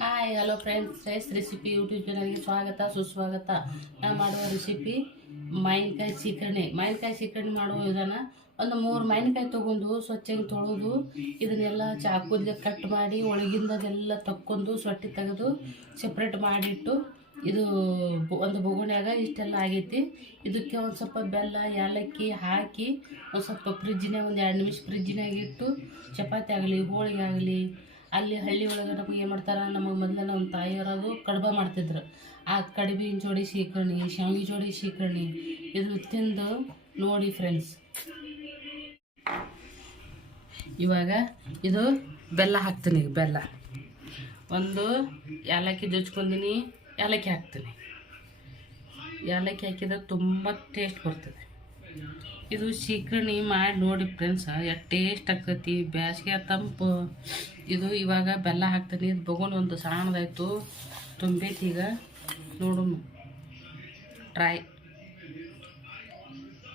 Hi hello friends rice recipe YouTube ಚಾನಲ್ಗೆ ಸ್ವಾಗತ, ಸುಸ್ವಾಗತ. ನಾನು ಮಾಡುವ ರೆಸಿಪಿ ಮಾವಿನಕಾಯಿ ಸೀಕರಣೆ ಮಾವಿನಕಾಯಿ ಸೀಕರಣೆ ಮಾಡುವ ವಿಧಾನ, ಒಂದು ಮೂರು ಮಾವಿನಕಾಯಿ ತೊಗೊಂಡು ಸ್ವಚ್ಛಂಗೆ ತೊಳೆದು, ಇದನ್ನೆಲ್ಲ ಚಾಕುದ ಕಟ್ ಮಾಡಿ, ಒಳಗಿಂದ ಅದೆಲ್ಲ ತಕ್ಕೊಂಡು ಸೊಟ್ಟಿ ತೆಗೆದು ಸಪ್ರೇಟ್ ಮಾಡಿಟ್ಟು, ಇದು ಒಂದು ಬೊಗುಣ್ಯಾಗ ಇಷ್ಟೆಲ್ಲ ಆಗೈತಿ. ಇದಕ್ಕೆ ಒಂದು ಸ್ವಲ್ಪ ಬೆಲ್ಲ, ಏಲಕ್ಕಿ ಹಾಕಿ, ಒಂದು ಸ್ವಲ್ಪ ಫ್ರಿಜ್ಜಿನಾಗ ಒಂದು ಎರಡು ನಿಮಿಷ ಫ್ರಿಜ್ಜಿನಾಗ ಇಟ್ಟು, ಚಪಾತಿ ಆಗಲಿ, ಹೋಳಿಗೆ ಆಗಲಿ ಅಲ್ಲಿ ಹಳ್ಳಿ ಒಳಗೆ ನಮಗೆ ಏನು ಮಾಡ್ತಾರೆ ನಮಗೆ ಮೊದಲು ನಮ್ಮ ತಾಯಿಯವರು ಕಡುಬ ಮಾಡ್ತಿದ್ರು. ಆ ಕಡ್ಬಿನ ಜೋಡಿ ಶೀಕರಣಿ ಶಾವಿಗೆ ಜೋಡಿ ಶೀಕರಣಿ ಇದು ತಿಂದು ನೋಡಿ ಫ್ರೆಂಡ್ಸ್ ಇವಾಗ ಇದು ಬೆಲ್ಲ ಹಾಕ್ತೀನಿ, ಬೆಲ್ಲ. ಒಂದು ಏಲಕ್ಕಿ ಜೊಚ್ಕೊಂಡಿನಿ ಏಲಕ್ಕಿ ಹಾಕ್ತೀನಿ. ಏಲಕ್ಕಿ ಹಾಕಿದ್ರೆ ತುಂಬ ಟೇಸ್ಟ್ ಬರ್ತದೆ. ಇದು ಶೀಕರಣಿ ಮಾಡಿ ನೋಡಿ ಫ್ರೆಂಡ್ಸ್ ಎಷ್ಟು ಟೇಸ್ಟ್ ಆಗ್ತೈತಿ, ಬ್ಯಾಸಿಗೆ ತಂಪು. ಇದು ಇವಾಗ ಬೆಲ್ಲ ಹಾಕ್ತೀನಿ. ಇದು ಬಗೊಂಡು ಒಂದು ಸಣ್ಣದಾಯ್ತು. ತುಂಬೈತಿ ಈಗ. ನೋಡು ಟ್ರೈ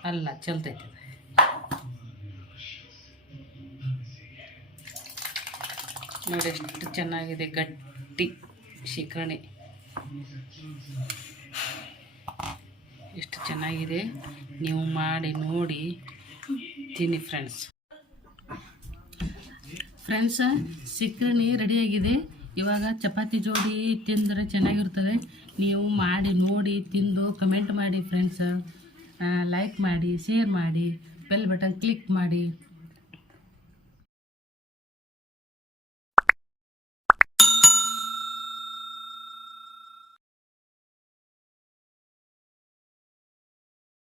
ಅಲ್ಲ, ಚಲ್ತೈತಿ ನೋಡಿ, ಎಷ್ಟು ಚೆನ್ನಾಗಿದೆ. ಗಟ್ಟಿ ಶಿಕರಣಿ ಎಷ್ಟು ಚೆನ್ನಾಗಿದೆ. ನೀವು ಮಾಡಿ, ನೋಡಿ. ತಿನ್ನಿ ಫ್ರೆಂಡ್ಸ್ ಫ್ರೆಂಡ್ಸ್ ಸಿಕ್ಕರಣಿ ರೆಡಿಯಾಗಿದೆ ಇವಾಗ ಚಪಾತಿ ಜೋಡಿ ತಿಂದರೆ ಚೆನ್ನಾಗಿರ್ತದೆ. ನೀವು ಮಾಡಿ, ನೋಡಿ, ತಿಂದು ಕಮೆಂಟ್ ಮಾಡಿ ಫ್ರೆಂಡ್ಸ್ ಲೈಕ್ ಮಾಡಿ ಶೇರ್ ಮಾಡಿ ಬೆಲ್ ಬಟನ್ ಕ್ಲಿಕ್ ಮಾಡಿ.